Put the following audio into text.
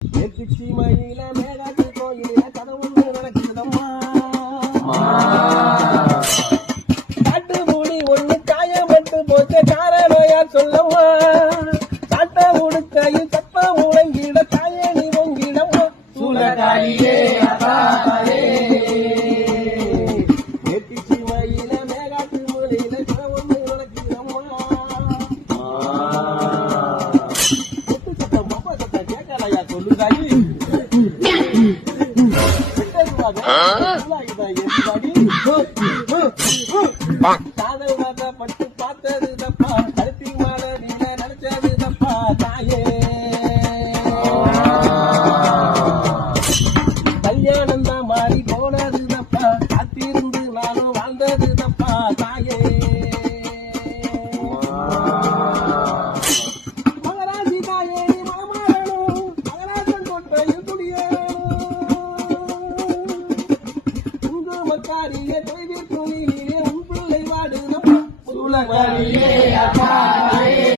சீமையில மேலாட்டு கோயில கதை ஒன்று நடக்குதம்மா. காட்டு மூடி ஒண்ணு காயப்பட்டு போச்ச காரணம் சொல்லம்மா. காட்ட உடுக்கையில் சப்ப முழங்கிட தாயணி பொங்கிடம்மா. சூழகாலியே நேற்று சீமையில மேலாட்டு மொழியில கதை ஒன்று நடக்குதம்மா. சத்தம் அப்பா சத்தம் கேட்கலையா சொல்லுதாயி. பட்டு பார்த்தது தப்பா கருத்தி மாடலில நினைச்சது தப்பா தாயே. கல்யாணம் தான் மாறி போனது தப்பா காத்திருந்து நானும் வாழ்ந்தது தப்பா தாயே. மகராசி தாயே மகமாறணும் மகராசன் கொட்டையில் குடியேறணும். மக்காரியே தொழில் துணியிலே உன் பிள்ளை வாடுதப்பா.